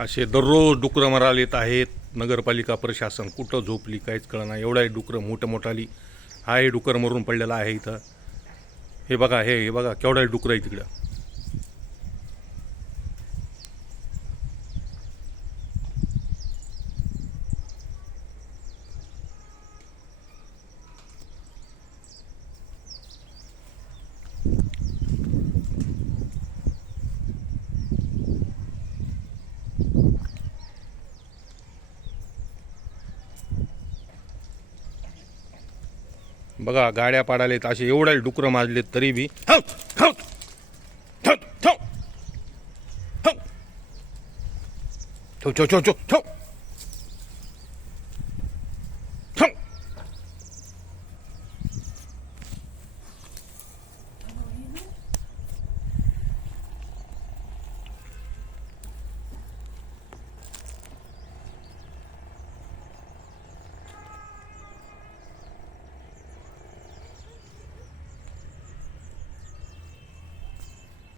असे दररोज डुकरं मरायला येत आहेत. नगरपालिका प्रशासन कुठं झोपली काहीच कळना. एवढा डुकरं मोठाली हा हे डुकर मरून पडलेला आहे इथं. हे बघा, हे बघा केवढा डुकरं आहे तिकडं. बघा गाड्या पाडालेत असे एवढे डुकरं माजलेत तरी बी ठेव ठेव ठेव ठेव ठेव ठेव ठेव